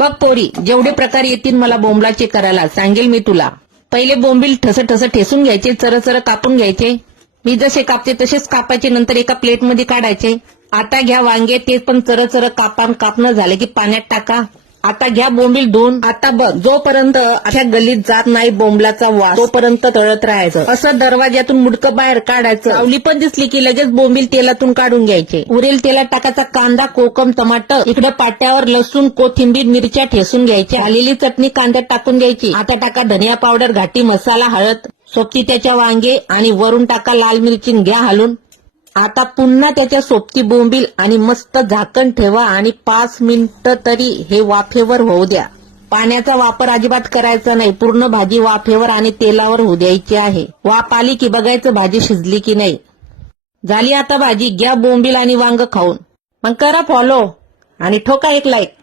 बघ पोरी, जेवढे प्रकार येतील मला बोंबलाचे करायला सांगेल मी तुला. पहिले बोंबील ठस ठेसून घ्यायचे, चर कापून घ्यायचे. मी जसे कापते तसेच कापायचे, नंतर एका प्लेटमध्ये काढायचे. आता घ्या वांगे, ते पण चर कापणं झाले की पाण्यात टाका. आता घ्या बोंबील धुवून. आता बघ, जोपर्यंत अशा गल्लीत जात नाही बोंबलाचा वास तोपर्यंत तळत राहायचं. असं दरवाज्यातून मुडकं बाहेर काढायचं. सावली पण दिसली की लगेच बोंबील तेलातून काढून घ्यायचे. उरेल तेलात टाकायचा कांदा, कोकम, टमाटर. इकडे पाट्यावर लसूण, कोथिंबीर, मिरच्या ठेसून घ्यायच्या. आलेली चटणी कांद्यात टाकून द्यायची. आता टाका धनिया पावडर, घाटी मसाला, हळद, सोबती त्याच्या वांगे आणि वरून टाका लाल मिरची, घ्या हलून. आता पुन्हा त्याच्या सोबती बोंबील आणि मस्त झाकण ठेवा आणि 5 मिनिटं तरी हे वाफेवर होऊ द्या. पाण्याचा वापर अजिबात करायचा नाही. पूर्ण भाजी वाफेवर आणि तेलावर होऊ द्यायची आहे. वाफ आली की बघायचं भाजी शिजली की नाही. झाली आता भाजी. घ्या बोंबील आणि वांग खाऊन. मग करा फॉलो आणि ठोका एक लाईक.